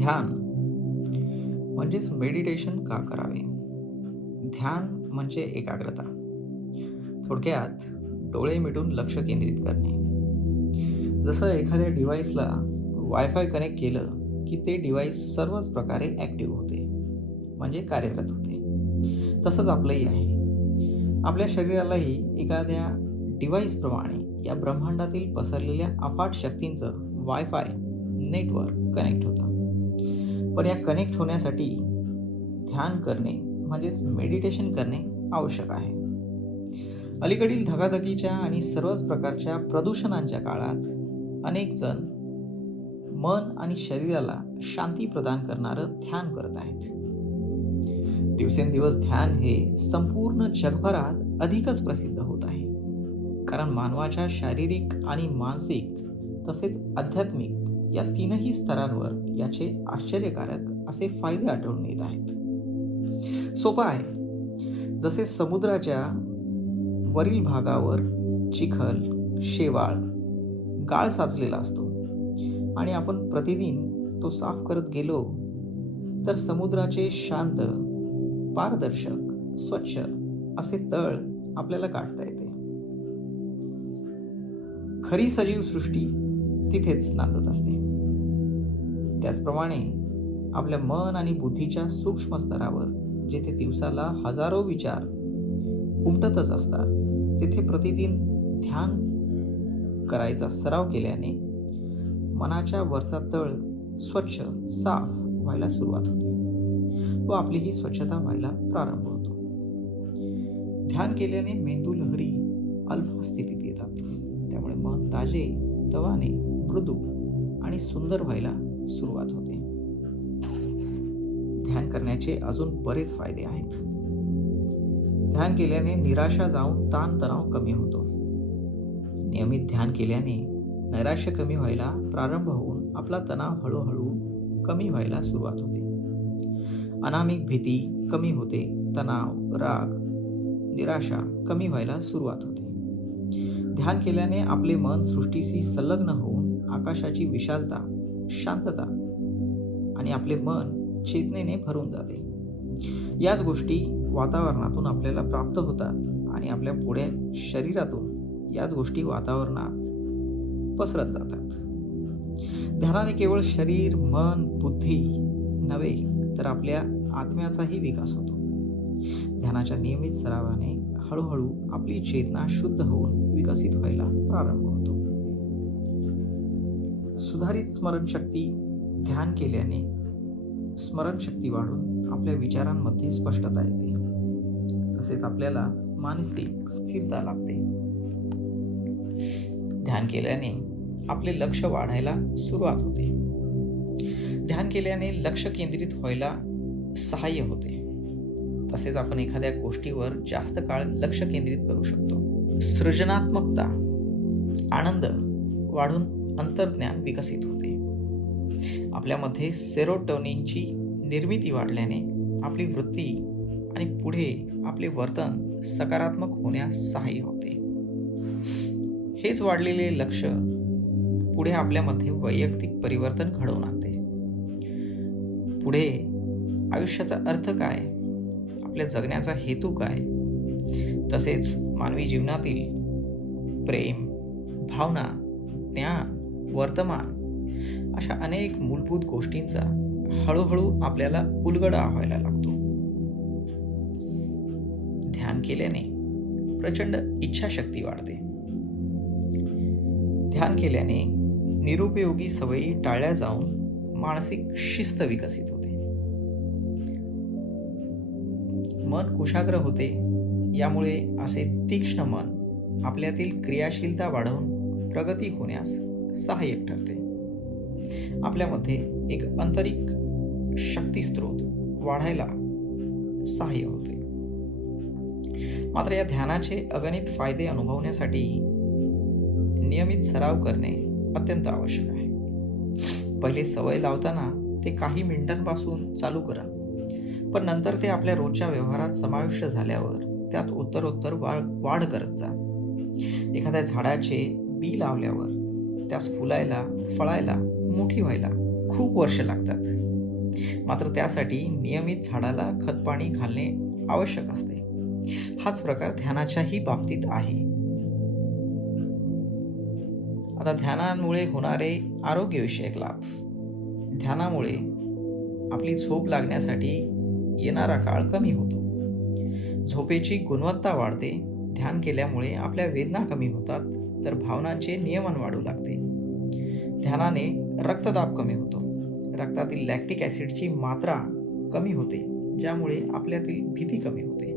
ध्यान म्हणजेच मेडिटेशन का करावे? ध्यान म्हणजे एकाग्रता. थोडक्यात डोळे मिटून लक्ष केंद्रित करणे. जसं एखाद्या डिव्हाइसला वायफाय कनेक्ट केलं की ते डिव्हाइस सर्वच प्रकारे ॲक्टिव्ह होते, म्हणजे कार्यरत होते. तसंच आपलंही आहे. आपल्या शरीरालाही एखाद्या डिव्हाइसप्रमाणे या ब्रह्मांडातील पसरलेल्या अफाट शक्तींचं वायफाय नेटवर्क कनेक्ट होतं. पण या कनेक्ट होण्यासाठी ध्यान करणे म्हणजेच मेडिटेशन करणे आवश्यक आहे. अलीकडील धकाधकीच्या आणि सर्वच प्रकारच्या प्रदूषणांच्या काळात अनेक जण मन आणि शरीराला शांती प्रदान करणारं ध्यान करत आहेत. दिवसेंदिवस ध्यान हे संपूर्ण जगभरात अधिकच प्रसिद्ध होत आहे, कारण मानवाच्या शारीरिक आणि मानसिक तसेच आध्यात्मिक या तीनही स्तरांवर याचे आश्चर्यकारक असे फायदे आढळून येत आहेत. सोपं आहे. जसे समुद्राच्या वरील भागावर चिखल, शेवाळ, गाळ साचलेला असतो आणि आपण प्रतिदिन तो साफ करत गेलो तर समुद्राचे शांत, पारदर्शक, स्वच्छ असे तळ आपल्याला गाठता येते. खरी सजीव सृष्टी तिथेच नांदत असते. त्याचप्रमाणे आपल्या मन आणि बुद्धीच्या सूक्ष्म स्तरावर जेथे दिवसाला हजारो विचार उमटतच असतात, तेथे प्रतिदिन ध्यान करायचा सराव केल्याने मनाच्या वरचा तळ स्वच्छ, साफ व्हायला सुरुवात होते व आपली ही स्वच्छता व्हायला प्रारंभ होतो. ध्यान केल्याने मेंदू लहरी अल्फा स्थितीत येतात. त्यामुळे मन ताजे, तवाने, मृदू आणि सुंदर व्हायला सुरुवात होते. ध्यान करण्याचे अजून बरेच फायदे आहेत. ध्यान केल्याने निराशा जाऊन ताणतणाव कमी होतो. नियमित ध्यान केल्याने नैराश्य कमी व्हायला प्रारंभ होऊन आपला तणाव हळूहळू कमी व्हायला सुरुवात होते. अनामिक भीती कमी होते. तणाव, राग, निराशा कमी व्हायला सुरुवात होते. ध्यान केल्याने आपले मन सृष्टीशी संलग्न होऊन आकाशाची विशालता, शांतता आणि आपले मन चेतनेने भरून जाते. याच गोष्टी वातावरणातून आपल्याला प्राप्त होतात आणि आपल्या पुढे शरीरातून याच गोष्टी वातावरणात पसरत जातात. ध्यानाने केवळ शरीर, मन, बुद्धी नव्हे तर आपल्या आत्म्याचाही विकास होतो. ध्यानाच्या नियमित सरावाने हळूहळू आपली चेतना शुद्ध होऊन विकसित व्हायला प्रारंभ होतो. सुधारित स्मरणशक्ती. ध्यान केल्याने स्मरणशक्ती वाढून आपल्या विचारांमध्ये स्पष्टता येते. तसेच आपल्याला मानसिक स्थिरता लाभते. ध्यान केल्याने आपले लक्ष वाढायला सुरुवात होते. ध्यान केल्याने लक्ष केंद्रित व्हायला सहाय्य होते. तसेच आपण एखाद्या गोष्टीवर जास्त काळ लक्ष केंद्रित करू शकतो. सृजनात्मकता, आनंद वाढून अंतर्ज्ञान विकसित होते. आपल्यामध्ये सेरोटोनिनची निर्मिती वाढल्याने आपली वृत्ती आणि पुढे आपले वर्तन सकारात्मक होण्यास सहाय्य होते. हेच वाढलेले लक्ष पुढे आपल्यामध्ये वैयक्तिक परिवर्तन घडवून आणते. पुढे आयुष्याचा अर्थ काय, आपल्या जगण्याचा हेतू काय, तसेच मानवी जीवनातील प्रेम, भावना, ज्ञान, वर्तमान अशा अनेक मूलभूत गोष्टींचा हळूहळू आपल्याला उलगडा व्हायला लागतो. ध्यान केल्याने प्रचंड इच्छाशक्ती वाढते. ध्यान केल्याने निरुपयोगी सवयी टाळल्या जाऊन मानसिक शिस्त विकसित होते. मन कुशाग्र होते. यामुळे असे तीक्ष्ण मन आपल्यातील क्रियाशीलता वाढवून प्रगती होण्यास सहाय्यक ठरते. आपल्यामध्ये एक आंतरिक शक्तिस्रोत वाढायला सहाय्य होते. मात्र या ध्यानाचे अगणित फायदे अनुभवण्यासाठी नियमित सराव करणे अत्यंत आवश्यक आहे. पहिले सवय लावताना ते काही मिनिटांपासून चालू करा, पण नंतर ते आपल्या रोजच्या व्यवहारात समाविष्ट झाल्यावर त्यात उत्तरोत्तर वाढ करत जा. एखाद्या झाडाचे बी लावल्यावर त्यास फुलायला, फळायला, मोठी व्हायला खूप वर्ष लागतात. मात्र त्यासाठी नियमित झाडाला खतपाणी घालणे आवश्यक असते. हाच प्रकार ध्यानाच्याही बाबतीत आहे. आता ध्यानामुळे होणारे आरोग्यविषयक लाभ. ध्यानामुळे आपली झोप लागण्यासाठी येणारा काळ कमी होतो. झोपेची गुणवत्ता वाढते. ध्यान केल्यामुळे आपल्या वेदना कमी होतात, तर भावनांचे नियमन वाढू लागते. ध्यानाने रक्तदाब कमी होतो. रक्तातील लॅक्टिक ॲसिडची मात्रा कमी होते, ज्यामुळे आपल्यातील भीती कमी होते.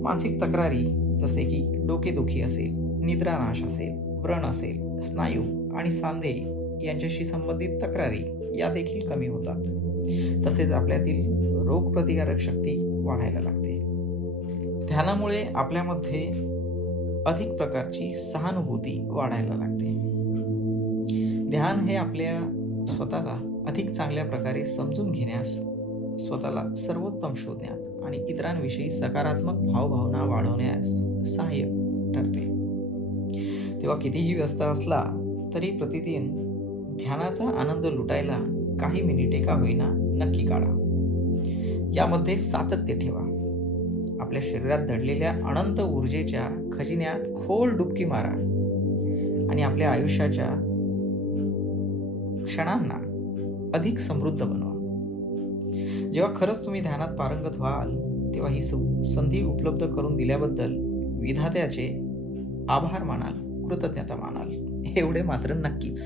मानसिक तक्रारी जसे की डोकेदुखी असेल, निद्रानाश असेल, व्रण असेल, स्नायू आणि सांधे यांच्याशी संबंधित तक्रारी या देखील कमी होतात. तसेच आपल्यातील रोगप्रतिकारक शक्ती वाढायला लागते. ध्यानामुळे आपल्यामध्ये अधिक प्रकारची सहानुभूती वाढायला लागते. ध्यान हे आपल्या स्वतःला अधिक चांगल्या प्रकारे समजून घेण्यास, स्वतःला सर्वोत्तम शोधण्यात आणि इतरांविषयी सकारात्मक भावभावना वाढवण्यास सहाय्यक ठरते. तेव्हा कितीही व्यस्त असला तरी प्रतिदिन ध्यानाचा आनंद लुटायला काही मिनिटे का होईना नक्की काढा. यामध्ये सातत्य ठेवा. आपल्या शरीरात दडलेल्या अनंत ऊर्जेच्या खजिन्यात खोल डुबकी मारा आणि आपल्या आयुष्याच्या क्षणांना अधिक समृद्ध बनवा. जेव्हा खरंच तुम्ही ध्यानात पारंगत व्हाल, तेव्हा ही संधी उपलब्ध करून दिल्याबद्दल विधात्याचे आभार मानाल, कृतज्ञता मानाल. एवढे मात्र नक्कीच.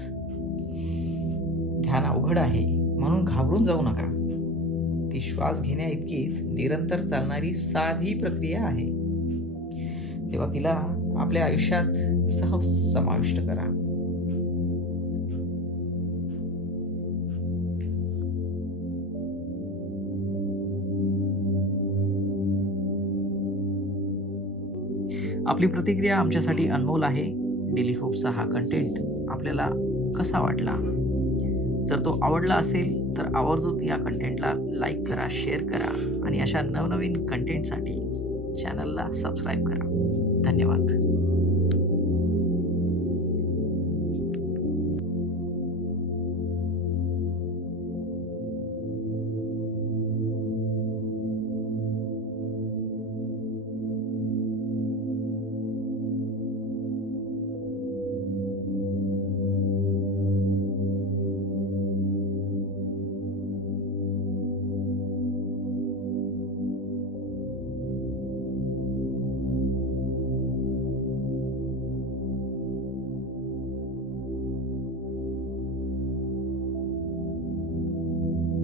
ध्यान अवघड आहे म्हणून घाबरून जाऊ नका. ती श्वास घेण्या इतकीच निरंतर चालणारी साधी प्रक्रिया आहे. तेव्हा तिला आपल्या आयुष्यात सहज समाविष्ट करा. आपली प्रतिक्रिया आमच्यासाठी अनमोल आहे. डेली होप्सचा हा कंटेंट आपल्याला कसा वाटला? जर तो आवडला असेल तर आवर्जून या कंटेंटला लाईक करा, शेअर करा आणि अशा नवनवीन कंटेंटसाठी चॅनलला सबस्क्राईब करा. धन्यवाद.